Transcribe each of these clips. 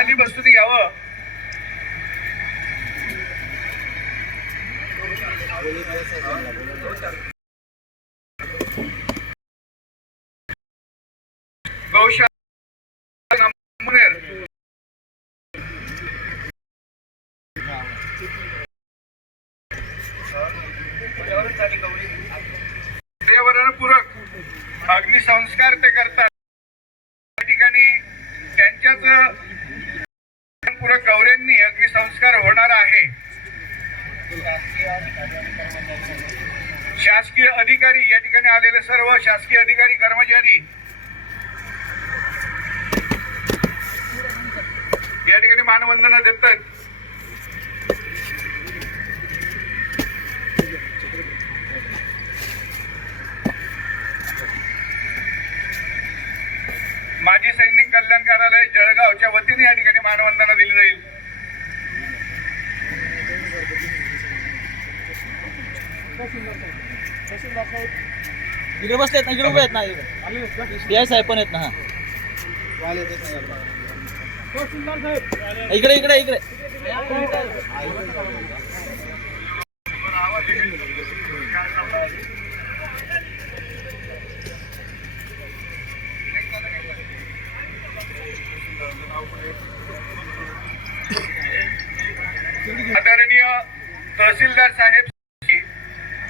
खाली बसून घ्यावं. गौशाला पर्यावरणपूरक अग्निसंस्कार ते करतात. त्या ठिकाणी त्यांच्याच पूरक गौऱ्यांनी अग्निसंस्कार होणार आहे. शासकीय अधिकारी या ठिकाणी आलेले सर्व शासकीय अधिकारी कर्मचारी या ठिकाणी मानवंदना देतात. माजी सैनिक कल्याण कार्यालय जळगावच्या वतीने या ठिकाणी मानवंदना दिली जाईल. इकडे बसलेत ना, इकडे उभे आहेत ना, पीआय साहेब पण आहेत ना. इकडे इकडे इकडे आदरणीय तहसीलदार साहेब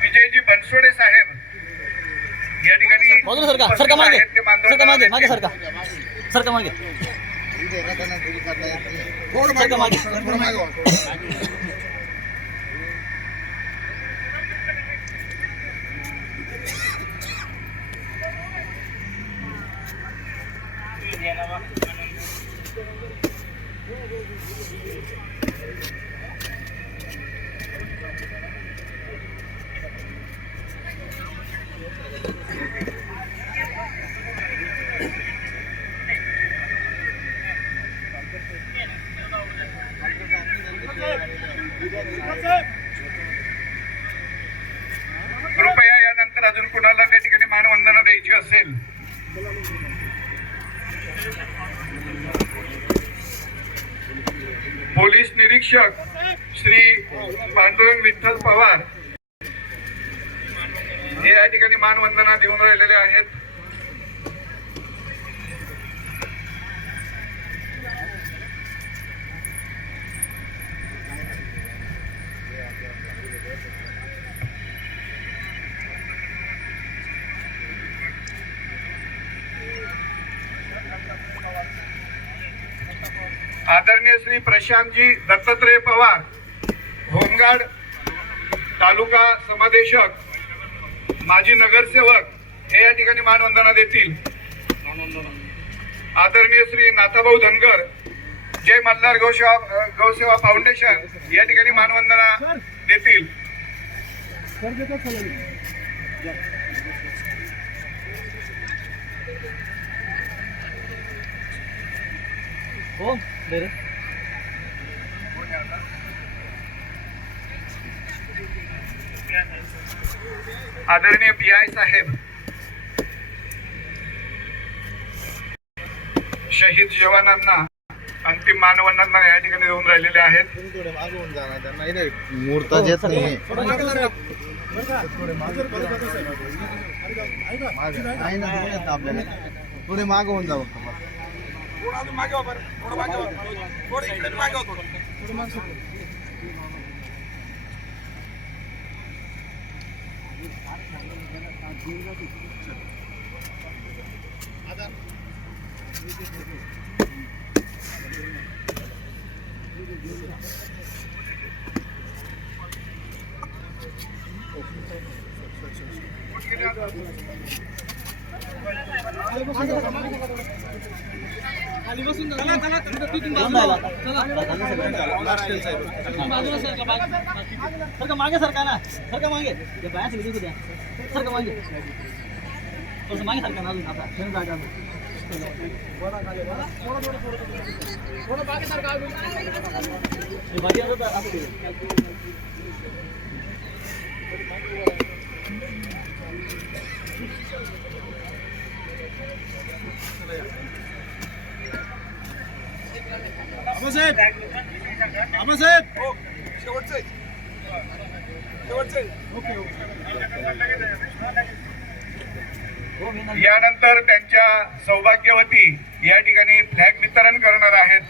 विजयजी बनसोडे साहेब या ठिकाणी सरका मागे, सरका मागे, मागे सरका, सरका मागे, सरका मागे. कृपया यानंतर अजून कुणाला त्या ठिकाणी मानवंदना द्यायची असेल पोलीस निरीक्षक श्री पांडुरंग विठ्ठल पवार हे या ठिकाणी मानवंदना देऊन राहिलेले आहेत. आदरणीय श्री प्रशांतजी दत्तात्रय पवार होमगार्ड तालुका समादेशक माजी नगरसेवक हे या ठिकाणी मानवंदना देतील. आदरणीय श्री नाथाभाऊ धनगर जय मल्हार गौसेवा फाउंडेशन या ठिकाणी मानवंदना देतील. हो बरे आदरणीय पीआय साहेब शहीद जवानांना अंतिम मानवंदना या ठिकाणी देऊन राहिलेले आहेत. मुहूर्तात येत नाही. पुढे माग होऊन जावं. खाली बसून चला सरका मागे, सरका ना, सरका मागे, बाया सगळी द्या, सरका मागे, थोडंसं मागे सरका ना, अजून आता जागा बाकी यानंतर त्यांच्या सौभाग्यवती या ठिकाणी फ्लॅग वितरण करणार आहेत.